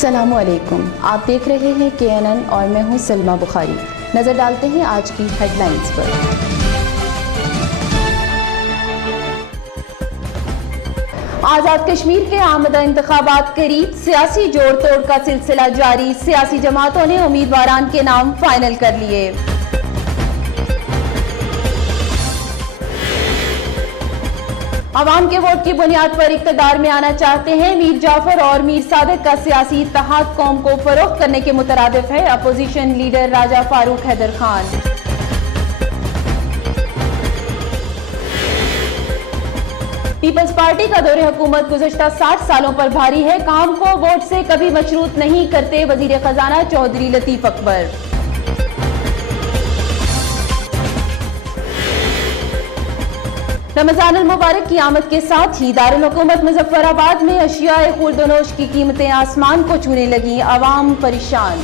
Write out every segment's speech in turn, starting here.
अस्सलामु अलैकुम, आप देख रहे हैं KNN और मैं हूं सलमा बुखारी। नज़र डालते हैं आज की हेडलाइंस पर। आज़ाद कश्मीर के आमदा इंतखाबात करीब, सियासी जोड़ तोड़ का सिलसिला जारी। सियासी जमातों ने उम्मीदवारान के नाम फाइनल कर लिए। अवाम के वोट की बुनियाद पर इक़्तिदार में आना चाहते हैं। मीर जाफर और मीर सादिक का सियासी इत्तेहाद कौम को फरोख्त करने के मुतरादिफ है। अपोजिशन लीडर राजा फारूक हैदर खान। पीपल्स पार्टी का दौरे हुकूमत गुज़श्ता 60 सालों पर भारी है। काम को वोट से कभी मशरूत नहीं करते वजीर खजाना चौधरी लतीफ अकबर। रमजान अल मुबारक की आमद के साथ ही दारुल हुकूमत मुजफ्फराबाद में अशियाए खुर्दोनोश की कीमतें आसमान को छूने लगी। अवाम परेशान।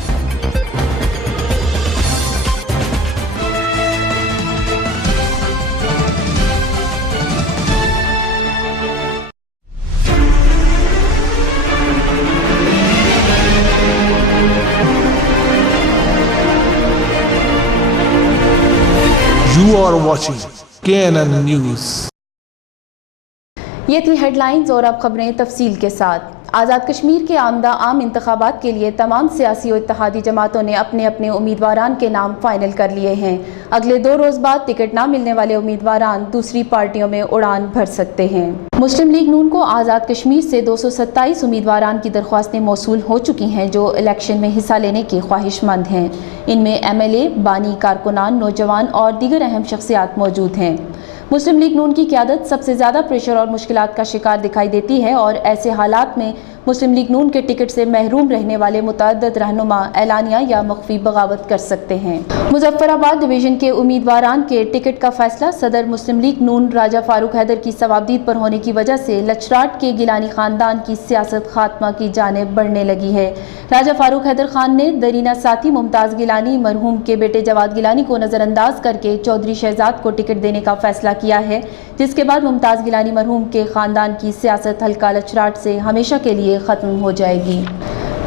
You are watching KNN News। ये थी हेडलाइंस और अब खबरें तफसील के साथ। आज़ाद कश्मीर के आमदा आम इंतखाबात के लिए तमाम सियासी और इत्तेहादी जमातों ने अपने अपने उम्मीदवारान के नाम फाइनल कर लिए हैं। अगले 2 रोज़ बाद टिकट ना मिलने वाले उम्मीदवारान दूसरी पार्टियों में उड़ान भर सकते हैं। मुस्लिम लीग नून को आज़ाद कश्मीर से 227 उम्मीदवारान की दरख्वास्तें मौसूल हो चुकी हैं जो इलेक्शन में हिस्सा लेने के ख्वाहिशमंद हैं। इनमें MLA, बानी कारकुनान, नौजवान और दीगर अहम शख्सियात मौजूद हैं। मुस्लिम लीग नून की क़यादत सबसे ज़्यादा प्रेशर और मुश्किलात का शिकार दिखाई देती है और ऐसे हालात में मुस्लिम लीग नून के टिकट से महरूम रहने वाले मुतअद्दिद रहनुमा एलानिया या मख्फी बगावत कर सकते हैं। मुजफ्फराबाद डिवीज़न के उम्मीदवारान के टिकट का फैसला सदर मुस्लिम लीग नून राजा फारूक हैदर की सवाबदीद पर होने की वजह से लचराट के गिलानी ख़ानदान की सियासत खात्मा की जानिब बढ़ने लगी है। राजा फारूक हैदर खान ने दरीना साथी मुमताज़ गिलानी मरहूम के बेटे जवाद गिलानी को नज़रअंदाज करके चौधरी शहजाद को टिकट देने का फैसला किया है, जिसके बाद मुमताज़ गिलानी मरहूम के ख़ानदान की सियासत हल्का लचराट से हमेशा के लिए ख़त्म हो जाएगी।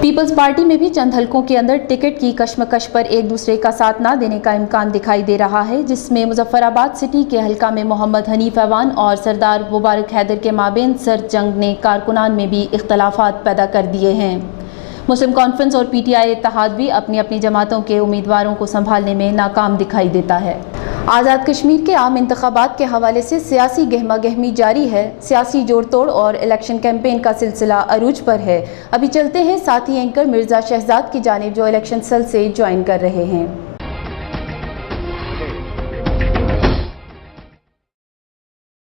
पीपल्स पार्टी में भी चंद हलकों के अंदर टिकट की कशमकश पर एक दूसरे का साथ ना देने का इम्कान दिखाई दे रहा है, जिसमें मुजफ्फराबाद सिटी के हलका में मोहम्मद हनीफ अवान और सरदार मुबारक हैदर के माबेन सर जंग ने कारकुनान में भी इख्तलाफात पैदा कर दिए हैं। मुस्लिम कॉन्फ्रेंस और PTI इत्तेहाद भी अपनी अपनी जमातों के उम्मीदवारों को संभालने में नाकाम दिखाई देता है। आज़ाद कश्मीर के आम इंतखाबात के हवाले से सियासी गहमा गहमी जारी है। सियासी जोड़ तोड़ और इलेक्शन कैंपेन का सिलसिला अरूज पर है। अभी चलते हैं साथी एंकर मिर्ज़ा शहजाद की जानिब जो इलेक्शन सेल से ज्वाइन कर रहे हैं।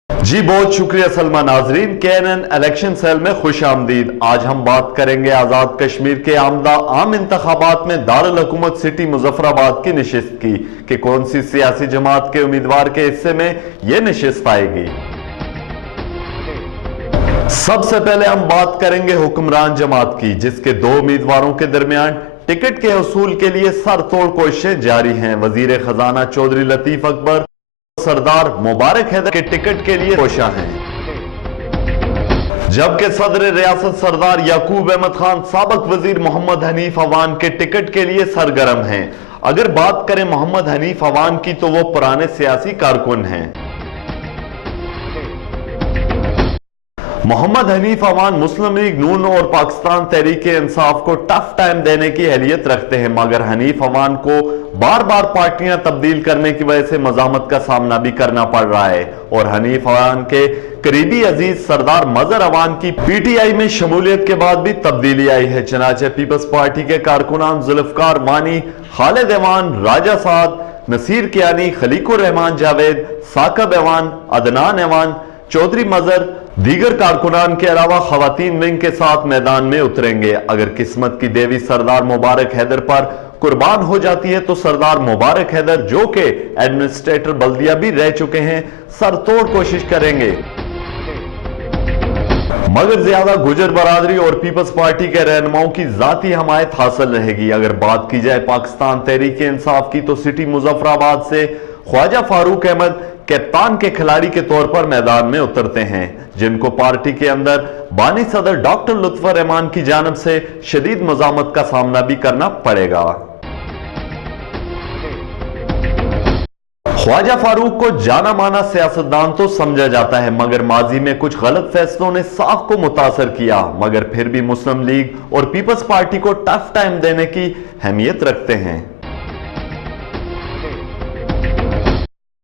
जी बहुत शुक्रिया सलमा। नाजरीन, KNN इलेक्शन सेल में खुश आमदीद। आज हम बात करेंगे आज़ाद कश्मीर के आमदा आम इंतखाबात में दारुल हुकूमत सिटी मुजफ्फराबाद की नशिस्त की कि कौन सी सियासी जमात के उम्मीदवार के हिस्से में यह नशिस्त आएगी। सबसे पहले हम बात करेंगे हुक्मरान जमात की, जिसके 2 उम्मीदवारों के दरमियान टिकट के हसूल के लिए सरतोड़ कोशिशें जारी हैं। वजीर खजाना चौधरी लतीफ अकबर सरदार मुबारक हैदर के टिकट के लिए कोशा हैं, जबकि सदर रियासत सरदार याकूब अहमद खान साबिक वजीर मोहम्मद हनीफ अवान के टिकट के लिए सरगर्म हैं। अगर बात करें मोहम्मद हनीफ अवान की तो वो पुराने सियासी कारकुन हैं। मोहम्मद हनीफ अवान मुस्लिम लीग नून और पाकिस्तान तहरीक इंसाफ को टफ टाइम देने की अहलियत रखते हैं, मगर हनीफ अवान को बार बार पार्टियां तब्दील करने की वजह से मज़ामत का सामना भी करना पड़ रहा है और हनीफ अवान के करीबी अजीज सरदार मजहर अवान की PTI में शमूलियत के बाद भी तब्दीली आई है। चनाचे पीपल्स पार्टी के कारकुनान जुल्फकार वानी, खालिद अवान, राजा साद, नसीर कियानी, खलीकुर रहमान जावेद, साकब अवान, अदनान अवान, चौधरी मजहर, दीगर कारकुनान के अलावा खवातीन विंग के साथ मैदान में उतरेंगे। अगर किस्मत की देवी सरदार मुबारक हैदर पर कुर्बान हो जाती है तो सरदार मुबारक हैदर, जो कि एडमिनिस्ट्रेटर बल्दिया भी रह चुके हैं, सरतोड़ कोशिश करेंगे, मगर ज्यादा गुजर बरादरी और पीपल्स पार्टी के रहनुमाओं की जाती हमायत हासिल रहेगी। अगर बात की जाए पाकिस्तान तहरीक इंसाफ की तो सिटी मुजफ्फराबाद से ख्वाजा फारूक अहमद कप्तान के खिलाड़ी के तौर पर मैदान में उतरते हैं, जिनको पार्टी के अंदर बानी सदर डॉक्टर लुत्फुर रहमान की जानिब से शदीद मज़ामत का सामना भी करना पड़ेगा। ख्वाजा फारूक को जाना माना सियासतदान तो समझा जाता है, मगर माजी में कुछ गलत फैसलों ने साख को मुतासर किया, मगर फिर भी मुस्लिम लीग और पीपल्स पार्टी को टफ टाइम देने की अहमियत रखते हैं।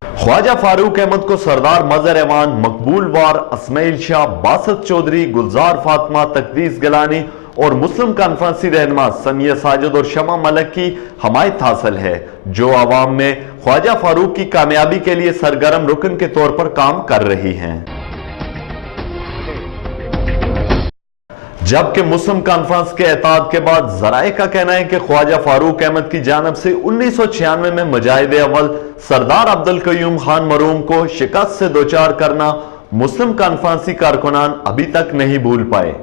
ख्वाजा फारूक अहमद को सरदार मजहर ऐवान, मकबूल वार, अस्माइल शाह, बासत चौधरी, गुलजार फातिमा, तकदीस गिलानी और मुस्लिम कॉन्फ्रेंसी रहनुमा समिया साजिद और शमा मलक की हमायत हासिल है, जो आवाम में ख्वाजा फारूक की कामयाबी के लिए सरगर्म रुकन के तौर पर काम कर रही हैं। जबकि मुस्लिम कॉन्फ्रेंस के एताद के बाद जराए का कहना है कि ख्वाजा फारूक अहमद की जानिब से 1996 में मुजाहिद अव्वल सरदार अब्दुल कयूम खान मरूम को शिकस्त से दोचार करना मुस्लिम कॉन्फ्रेंसी कारकुनान अभी तक नहीं भूल पाए।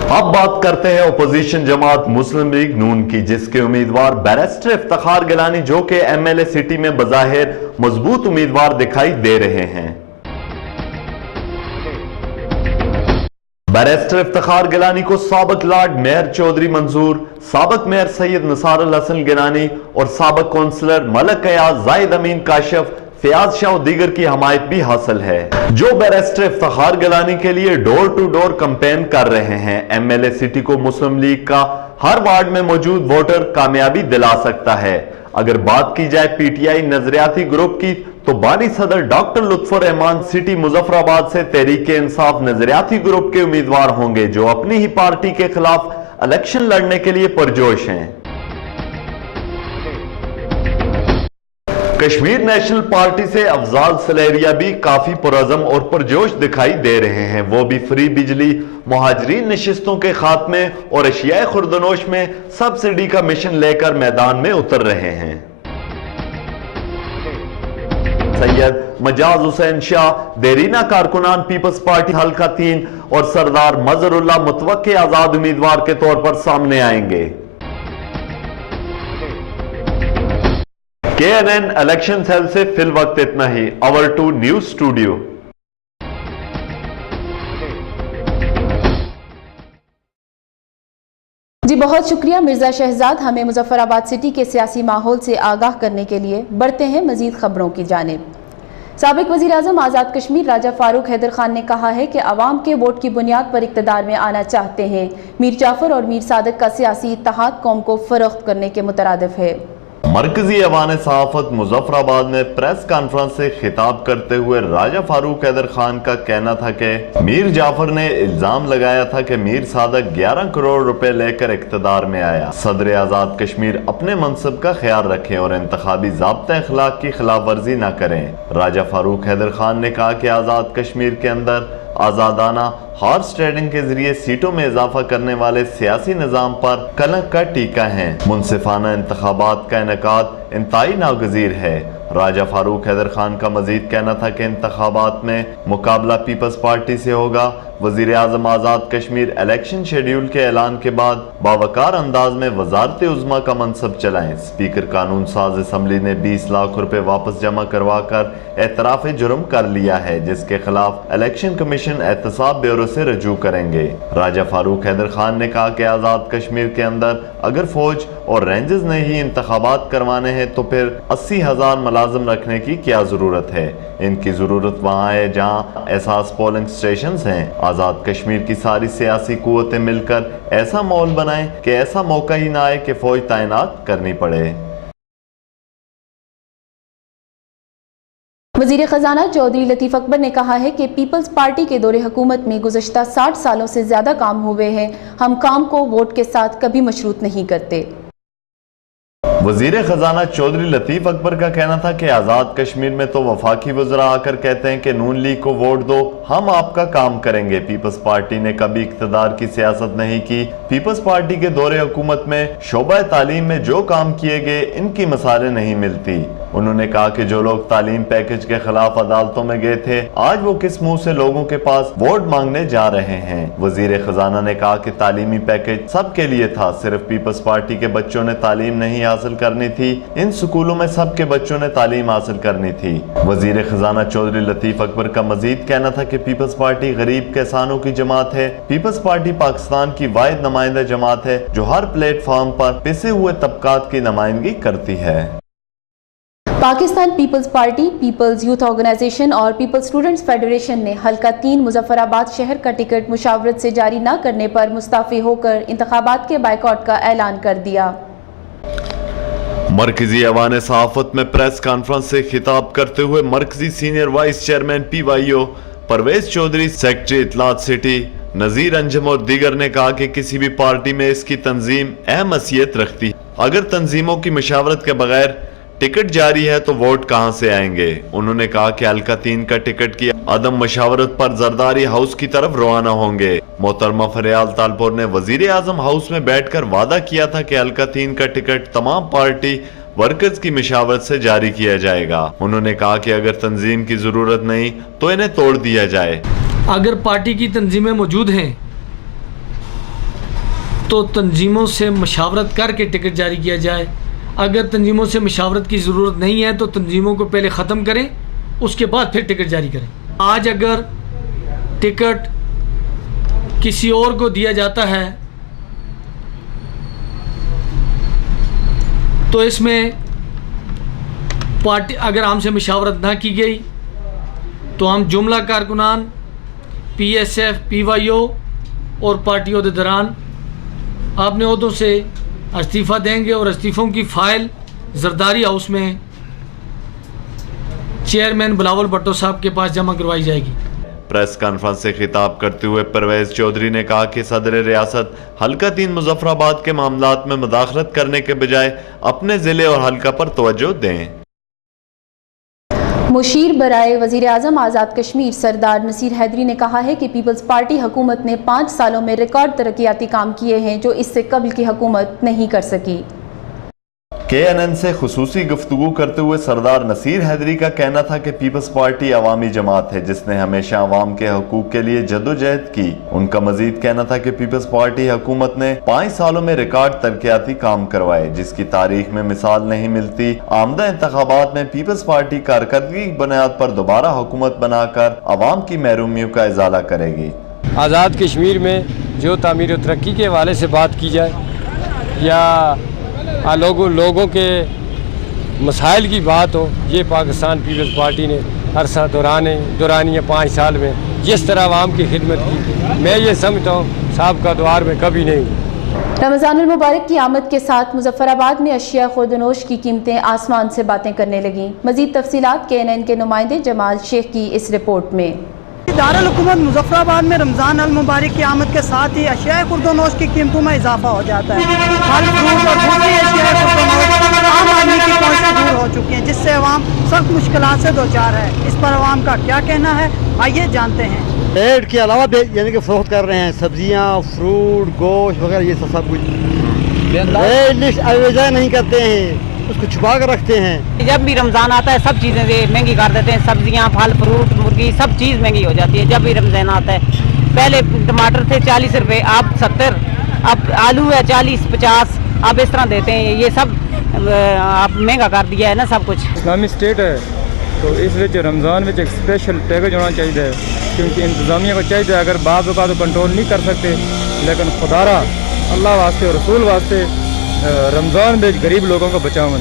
अब बात करते हैं अपोजिशन जमात मुस्लिम लीग नून की, जिसके उम्मीदवार बैरिस्टर इफ्तिखार गिलानी, जो कि एमएलए सिटी में बज़ाहिर मजबूत उम्मीदवार दिखाई दे रहे हैं। बैरिस्टर इफ्तिखार गिलानी को साबिक लॉर्ड मेयर चौधरी मंसूर, साबिक मेयर सैयद निसारुल हसन गिलानी और साबिक काउंसलर मलक अयाज, जाहिद अमीन काशिफ, फयाज शाह और दीगर की हमायत भी हासिल है, जो बैरिस्टर इफ्तिखार गिलानी के लिए डोर टू डोर कैंपेन कर रहे हैं। एमएलए सिटी को मुस्लिम लीग का हर वार्ड में मौजूद वोटर कामयाबी दिला सकता है। अगर बात की जाए पीटीआई नजरियाती ग्रुप की, तो बानी सदर डॉक्टर लुत्फुर रहमान सिटी मुजफ्फराबाद से तहरीके इंसाफ नजरियाती ग्रुप के उम्मीदवार होंगे, जो अपनी ही पार्टी के खिलाफ इलेक्शन लड़ने के लिए पुरजोश हैं। कश्मीर नेशनल पार्टी से अफजाल सलेरिया भी काफी पुरअज़म और पुरजोश दिखाई दे रहे हैं। वो भी फ्री बिजली, मुहाजिरीन नशिस्तों के खात्मे और अशियाए खुर्दनोश में सब्सिडी का मिशन लेकर मैदान में उतर रहे हैं। सैयद मजाज हुसैन शाह, देरीना कारकुनान पीपल्स पार्टी हल्का 3 और सरदार मजहरुल्लाह मुतवक्के आजाद उम्मीदवार के तौर पर सामने आएंगे। KNN इलेक्शन सेल से फिल वक्त इतना ही। आवर 2 न्यूज स्टूडियो। जी बहुत शुक्रिया मिर्जा शहजाद, हमें मुजफ्फराबाद सिटी के सियासी माहौल से आगाह करने के लिए। बढ़ते हैं मजीद खबरों की जानिब। साबिक वज़ीर आज़म आज़ाद कश्मीर राजा फारूक हैदर खान ने कहा है कि अवाम के वोट की बुनियाद पर इक़्तिदार में आना चाहते हैं। मीर जाफर और मीर सादक का सियासी इत्तेहाद कौम को फरोख्त करने के मुतरादिफ है। मरकजी ऐवान सहाफत मुजफ्फराबाद में प्रेस कॉन्फ्रेंस से खिताब करते हुए राजा फारूक हैदर खान का कहना था कि मीर जाफर ने इल्जाम लगाया था कि मीर सादक 11 करोड़ रुपए लेकर इक़्तिदार में आया। सदर आज़ाद कश्मीर अपने मनसब का ख्याल रखें और इंतखाबी ज़ाब्ता अखलाक की खिलाफ वर्जी न करें। राजा फारूक हैदर खान ने कहा कि आज़ाद कश्मीर के अंदर आज़ादाना हॉर्स ट्रेडिंग के जरिए सीटों में इजाफा करने वाले सियासी निज़ाम पर कलंक का टीका है। मुनसिफाना इंतखाबात का इनेकाद इंतहाई नागज़ीर है। राजा फारूक हैदर खान का मजीद कहना था कि इंतखाबात में मुकाबला पीपल्स पार्टी से होगा। वज़ीर आज़म आज़ाद कश्मीर इलेक्शन शेड्यूल के ऐलान के बाद बावकार अंदाज में वज़ारत उज़्मा का मनसब चलाएं। स्पीकर कानून साज असम्बली ने 20 लाख रुपए वापस जमा करवा कर एतराफ़ जुर्म कर लिया है, जिसके खिलाफ इलेक्शन कमीशन एहतसाब ब्यूरो से रजू करेंगे। राजा फारूक हैदर खान ने कहा कि आज़ाद कश्मीर के अंदर अगर फौज और रेंजर्स ने ही इंतखाबात करवाने हैं तो फिर 80,000 मुलाजिम रखने की क्या जरूरत है। इनकी जरूरत वहाँ है जहाँ एहसास पोलिंग स्टेशन हैं। आज़ाद कश्मीर की सारी सियासी कुव्वतें मिलकर ऐसा माहौल बनाएं कि ऐसा मौका ही ना आए कि फौज तैनात करनी पड़े। वज़ीर ख़ज़ाना चौधरी लतीफ़ अकबर ने कहा है कि पीपल्स पार्टी के दौरे हुकूमत में गुज़श्ता 60 सालों से ज़्यादा काम हुए हैं। हम काम को वोट के साथ कभी मशरूत नहीं करते। वज़ीर ख़ज़ाना चौधरी लतीफ़ अकबर का कहना था कि आज़ाद कश्मीर में तो वफाकी वज़रा आकर कहते हैं कि नून लीग को वोट दो, हम आपका काम करेंगे। पीपल्स पार्टी ने कभी इक़्तिदार की सियासत नहीं की। पीपल्स पार्टी के दौरे हुकूमत में शोबा तालीम में जो काम किए गए, इनकी मिसालें नहीं मिलती। उन्होंने कहा कि जो लोग तालीम पैकेज के खिलाफ अदालतों में गए थे, आज वो किस मुंह से लोगों के पास वोट मांगने जा रहे हैं। वज़ीर ख़ज़ाना ने कहा कि तालीमी पैकेज सबके लिए था, सिर्फ पीपल्स पार्टी के बच्चों ने तालीम नहीं हासिल حاصل کرنی تھی، ان سکولوں میں سب کے بچوں نے تعلیم حاصل کرنی تھی۔ وزیر خزانہ چودھری لطیف اکبر کا مزید کہنا تھا کہ پیپلز پارٹی غریب کسانوں کی جماعت ہے۔ پیپلز پارٹی پاکستان کی واحد نمائندہ جماعت ہے جو ہر پلیٹ فارم پر پسے ہوئے طبقات کی نمائندگی کرتی ہے۔ پاکستان پیپلز پارٹی، پیپلز یوتھ آرگنائزیشن اور پیپلز اسٹوڈنٹس فیڈریشن نے حلقہ 3 مظفر آباد شہر کا ٹکٹ مشاورت سے جاری نہ کرنے پر مستعفی ہو کر انتخابات کے بائیکاٹ کا اعلان کر دیا۔ مرکزی ایوان صحافت میں پریس کانفرنس سے خطاب کرتے ہوئے مرکزی senior vice chairman PYO Pervez Chaudhry, سیکرٹری اطلاعات سٹی نذیر انجم اور دیگر نے کہا کہ کسی بھی پارٹی میں اس کی تنظیم اہم حیثیت رکھتی ہے۔ اگر تنظیموں کی مشاورت کے بغیر ٹکٹ جاری ہے تو ووٹ کہاں سے آئیں گے؟ انہوں نے کہا کہ حلقہ 3 کا ٹکٹ کی عدم مشاورت پر زرداری ہاؤس کی طرف روانہ ہوں گے۔ محترمہ فریال تالپور نے وزیر اعظم ہاؤس میں بیٹھ کر وعدہ کیا تھا کہ حلقہ 3 کا ٹکٹ تمام پارٹی ورکرز کی مشاورت سے جاری کیا جائے گا۔ انہوں نے کہا کہ اگر تنظیم کی ضرورت نہیں تو انہیں توڑ دیا جائے۔ اگر پارٹی کی تنظیمیں موجود ہیں تو تنظیموں سے مشاورت کر کے ٹکٹ جاری کیا جائے۔ اگر تنظیموں سے مشاورت کی ضرورت نہیں ہے تو تنظیموں کو پہلے ختم کریں، اس کے بعد پھر ٹکٹ جاری کریں۔ آج اگر ٹکٹ کسی اور کو دیا جاتا ہے تو اس میں پارٹی اگر ہم سے مشاورت نہ کی گئی تو ہم جملہ کارکنان PSF PYO اور پارٹی عہدیداران اپنے عہدوں سے استعفیٰ دیں گے اور استعفوں کی فائل زرداری ہاؤس میں چیئرمین بلاول بھٹو صاحب کے پاس جمع کروائی جائے گی۔ پریس کانفرنس سے خطاب کرتے ہوئے پرویز چودھری نے کہا کہ صدر ریاست حلقہ 3 مظفر آباد کے معاملات میں مداخلت کرنے کے بجائے اپنے ضلع اور حلقہ پر توجہ دیں۔ مشیر برائے وزیر اعظم آزاد کشمیر سردار نصیر حیدری نے کہا ہے کہ پیپلز پارٹی حکومت نے 5 سالوں میں ریکارڈ ترقیاتی کام کیے ہیں جو اس سے قبل کی حکومت نہیں کر سکی۔ KNN سے خصوصی گفتگو کرتے ہوئے سردار نصیر حیدری کا کہنا تھا کہ پیپلز پارٹی عوامی جماعت ہے جس نے ہمیشہ عوام کے حقوق کے لیے جدوجہد کی۔ ان کا مزید کہنا تھا کہ پیپلز پارٹی حکومت نے 5 سالوں میں ریکارڈ ترقیاتی کام کروائے جس کی تاریخ میں مثال نہیں ملتی۔ آمدہ انتخابات میں پیپلز پارٹی کارکردگی کی بنیاد پر دوبارہ حکومت بنا کر عوام کی محرومیوں کا ازالہ کرے گی۔ آزاد کشمیر میں جو تعمیر و ترقی کے حوالے سے بات کی جائے یا لوگوں کے مسائل کی بات ہو، یہ پاکستان پیپلز پارٹی نے عرصہ دورانی 5 سال میں جس طرح عوام کی خدمت کی، میں یہ سمجھتا ہوں سابقہ دور میں کبھی نہیں ہوئی۔ رمضان المبارک کی آمد کے ساتھ مظفر آباد میں اشیاء خورد و نوش کی قیمتیں آسمان سے باتیں کرنے لگیں۔ مزید تفصیلات KNN کے نمائندے جمال شیخ کی اس رپورٹ میں۔ دارالحکومت مظفر آباد میں رمضان المبارک کی آمد کے ساتھ ہی اشیاء خورد و نوش کی قیمتوں میں اضافہ ہو جاتا ہے۔ پھل فروٹ اور دوسری اشیاء خورد و نوش عام آدمی کی پہنچ سے دور ہو چکی ہیں جس سے عوام سخت مشکلات سے دوچار ہے۔ اس پر عوام کا کیا کہنا ہے، آئیے جانتے ہیں۔ ریٹ کے علاوہ بھی یعنی کہ فروخت کر رہے ہیں، سبزیاں، فروٹ، گوشت وغیرہ، یہ سب کچھ ریٹ لسٹ اویزہ نہیں کرتے ہیں، اس کو چھپا کر رکھتے ہیں۔ جب بھی رمضان آتا ہے سب چیزیں مہنگی کر دیتے ہیں، سبزیاں، پھل فروٹ، مرغی، سب چیز مہنگی ہو جاتی ہے جب بھی رمضان آتا ہے۔ پہلے ٹماٹر تھے 40 روپے، اب 70، اب آلو ہے 40-50، اب اس طرح دیتے ہیں۔ یہ سب اب مہنگا کر دیا ہے نا سب کچھ۔ اسلامی اسٹیٹ ہے تو اس وجہ رمضان میں ایک اسپیشل پیکج ہونا چاہیے، کیونکہ انتظامیہ کو چاہیے اگر بعض اوقات کنٹرول نہیں کر سکتے لیکن خدارہ اللہ واسطے اور رسول واسطے رمضان میں غریب لوگوں کو بچاؤں،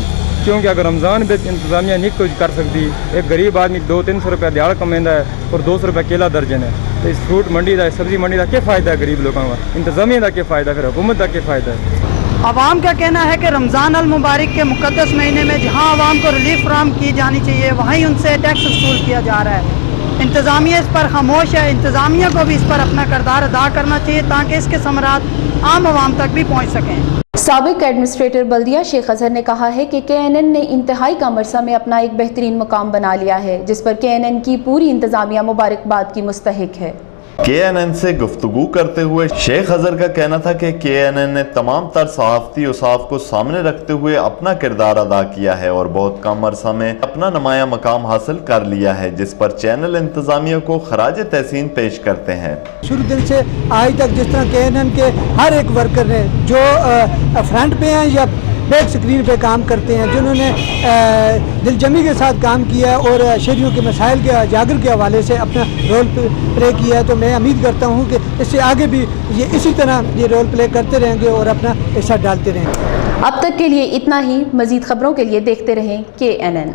کیونکہ اگر رمضان میں انتظامیہ نہیں کچھ کر سکتی، ایک غریب آدمی 200-300 روپے دیہڑ کمائندا ہے اور 200 روپے کیلا درجن ہے، تو اس فروٹ منڈی کا سبزی منڈی کا کیا فائدہ ہے غریب لوگوں کا؟ انتظامیہ کا کیا فائدہ، پھر حکومت کا کیا فائدہ ہے؟ عوام کا کہنا ہے کہ رمضان المبارک کے مقدس مہینے میں جہاں عوام کو ریلیف فراہم کی جانی چاہیے وہیں ان سے ٹیکس وصول کیا جا رہا ہے۔ انتظامیہ اس پر خاموش ہے، انتظامیہ کو بھی اس پر اپنا کردار ادا کرنا چاہیے تاکہ اس کے ثمرات عام عوام تک بھی پہنچ سکیں۔ سابق ایڈمنسٹریٹر بلدیہ شیخ اظہر نے کہا ہے کہ KNN نے انتہائی کم عرصہ میں اپنا ایک بہترین مقام بنا لیا ہے جس پر KNN کی پوری انتظامیہ مبارکباد کی مستحق ہے۔ KNN سے گفتگو کرتے ہوئے شیخ اظہر کا کہنا تھا کہ KNN نے تمام تر صحافتی اوصاف کو سامنے رکھتے ہوئے اپنا کردار ادا کیا ہے اور بہت کم عرصہ میں اپنا نمایاں مقام حاصل کر لیا ہے، جس پر چینل انتظامیہ کو خراج تحسین پیش کرتے ہیں۔ شروع دن سے آج تک جس طرح KNN کے ہر ایک ورکر نے جو فرنٹ پہ ہیں یا بیک اسکرین پہ کام کرتے ہیں، جنہوں نے دل جمی کے ساتھ کام کیا اور شہریوں کے مسائل کے اجاگر کے حوالے سے اپنا رول پلے کیا ہے، تو میں امید کرتا ہوں کہ اس سے آگے بھی یہ اسی طرح یہ رول پلے کرتے رہیں گے اور اپنا حصہ ڈالتے رہیں گے۔ اب تک کے لیے اتنا ہی، مزید خبروں کے لیے دیکھتے رہیں KNN۔